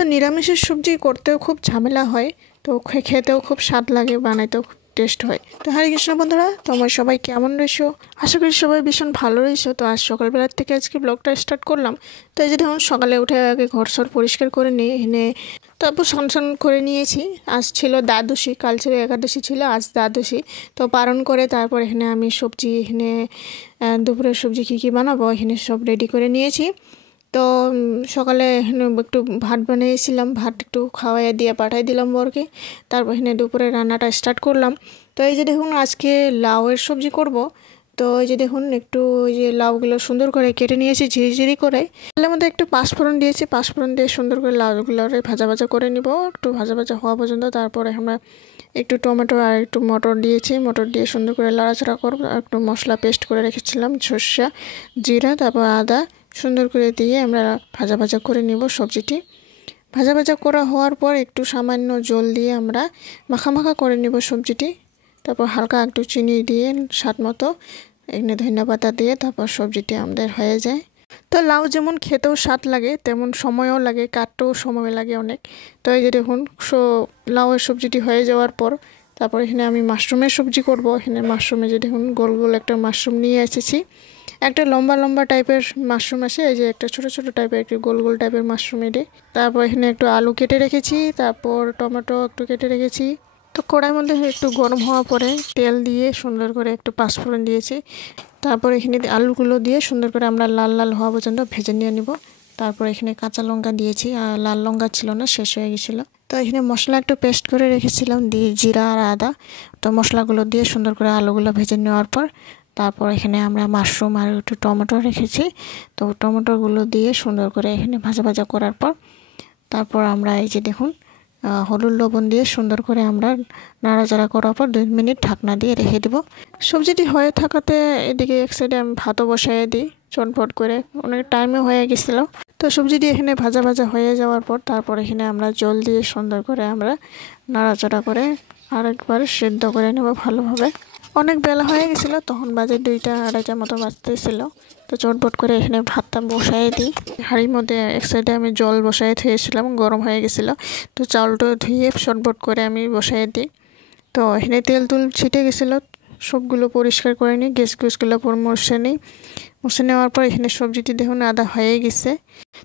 তো নিরামিষের সবজি করতেও খুব ঝামেলা হয়, তো খেতেও খুব স্বাদ লাগে, বানাইতেও খুব টেস্ট হয়। তো হরে কৃষ্ণ বন্ধুরা, তোমার সবাই কেমন রয়েছো? আশা করি সবাই ভীষণ ভালো রয়েছো। তো আজ সকালবেলার থেকে আজকে ব্লগটা স্টার্ট করলাম। তো এই যে দেখুন, সকালে উঠে আগে ঘর পরিষ্কার করে নিয়ে এনে তারপর স্নান করে নিয়েছি। আজ ছিল দ্বাদশী, কাল ছিল একাদশী, ছিল আজ দ্বাদশী। তো পালন করে তারপর এখানে আমি সবজি, এখানে দুপুরের সবজি কী কী বানাবো এখানে সব রেডি করে নিয়েছি। তো সকালে এখানে একটু ভাত বানিয়েছিলাম, ভাত একটু খাওয়াইয়া দিয়ে পাঠাই দিলাম বরকে। তারপর এখানে দুপুরে রান্নাটা স্টার্ট করলাম। তো এই যে দেখুন, আজকে লাউয়ের সবজি করব। তো এই যে দেখুন, একটু ওই যে লাউগুলো সুন্দর করে কেটে নিয়েছি ঝিরিঝিরি করে। তেলের মধ্যে একটু পাঁচফোড়ন দিয়েছি, পাঁচফোড়ন দিয়ে সুন্দর করে লাউগুলো ভাজা ভাজা করে নিব, একটু ভাজা ভাজা হওয়া পর্যন্ত। তারপরে আমরা একটু টমেটো আর একটু মটর দিয়েছি, মটর দিয়ে সুন্দর করে লাড়াচাড়া করবো। একটু মশলা পেস্ট করে রেখেছিলাম, সর্ষে, জিরা, তারপর আদা সুন্দর করে দিয়ে আমরা ভাজা ভাজা করে নিব সবজিটি। ভাজা ভাজা করা হওয়ার পর একটু সামান্য জল দিয়ে আমরা মাখা মাখা করে নিব সবজিটি। তারপর হালকা একটু চিনি দিয়ে স্বাদ মতো এখানে ধনিয়া পাতা দিয়ে তারপর সবজিটি আমাদের হয়ে যায়। তো লাউ যেমন খেতেও স্বাদ লাগে, তেমন সময়ও লাগে, কাটতেও সময় লাগে অনেক। তো এই যে দেখুন, লাউয়ের সবজিটি হয়ে যাওয়ার পর তারপর এখানে আমি মাশরুমের সবজি করব। এখানে মাশরুমে যে দেখুন গোল গোল একটা মাশরুম নিয়ে এসেছি। একটা লম্বা লম্বা টাইপের মাশরুম আসে, এই যে একটা ছোট ছোট টাইপের একটু গোল গোল টাইপের মাশরুম এটি। তারপর এখানে একটু আলু কেটে রেখেছি, তারপর টমেটো একটু কেটে রেখেছি। তো কড়াইয়ের মধ্যে একটু গরম হওয়ার পরে তেল দিয়ে সুন্দর করে একটু পাঁচফোড়ন দিয়েছি। তারপর এখানে আলুগুলো দিয়ে সুন্দর করে আমরা লাল লাল হওয়া পর্যন্ত ভেজে নিয়ে নিব। তারপর এখানে কাঁচা লঙ্কা দিয়েছি, আর লাল লঙ্কা ছিল না, শেষ হয়ে গেছিলো। তো এখানে মশলা একটু পেস্ট করে রেখেছিলাম, দিয়ে জিরা আর আদা। তো মশলাগুলো দিয়ে সুন্দর করে আলুগুলো ভেজে নেওয়ার পর তারপর এখানে আমরা মাশরুম আর একটু টমেটো রেখেছি। তো টমেটোগুলো দিয়ে সুন্দর করে এখানে ভাজা ভাজা করার পর তারপর আমরা এই যে দেখুন হলুদ লবণ দিয়ে সুন্দর করে আমরা নাড়াচাড়া করার পর 2 মিনিট ঢাকনা দিয়ে রেখে দেব। সবজিটি হয়ে থাকাতে এদিকে এক সাইডে আমি ভাতও বসাইয়ে দিই চটফট করে, অনেক টাইমে হয়ে গেছিলো। তো সবজিটি এখানে ভাজা ভাজা হয়ে যাওয়ার পর তারপর এখানে আমরা জল দিয়ে সুন্দর করে আমরা নাড়াচাড়া করে আরেকবার সিদ্ধ করে নেব ভালোভাবে। অনেক বেলা হয়ে গেছিলো, তখন বাজে 2টা 2:30টার মতো বাজতেছিল। তো চটপট করে এখানে ভাতটা বসাই দিই। হাঁড়ির মধ্যে এক সাইডে আমি জল বসাই ধুয়েছিলাম, গরম হয়ে গেছিলো। তো চাউলটা ধুয়ে চটপট করে আমি বসাই দিই। তো এখানে তেল ছিটে গেছিলো, সবগুলো পরিষ্কার করে নিই, গ্যাসগুলো মুছে নিই। মুছে নেওয়ার পর এখানে সবজিটি দেখুন আদা হয়ে গেছে।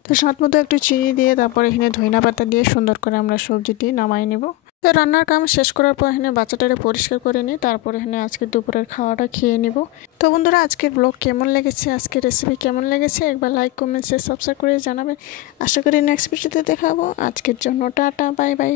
তো স্বাদ মতো একটু চিনি দিয়ে তারপর এখানে ধনিয়া পাতা দিয়ে সুন্দর করে আমরা সবজিটি নামাই নেব। তো রান্নার কাম শেষ করার পর এখানে বাচ্চাটারে পরিষ্কার করে নিই, তারপর এখানে আজকে দুপুরের খাওয়াটা খেয়ে নিব। তো বন্ধুরা, আজকের ব্লগ কেমন লেগেছে, আজকের রেসিপি কেমন লেগেছে একবার লাইক, কমেন্ট, শেয়ার, সাবস্ক্রাইব করে জানাবেন। আশা করি নেক্সট ভিডিওতে দেখাবো। আজকের জন্য টাটা, বাই বাই।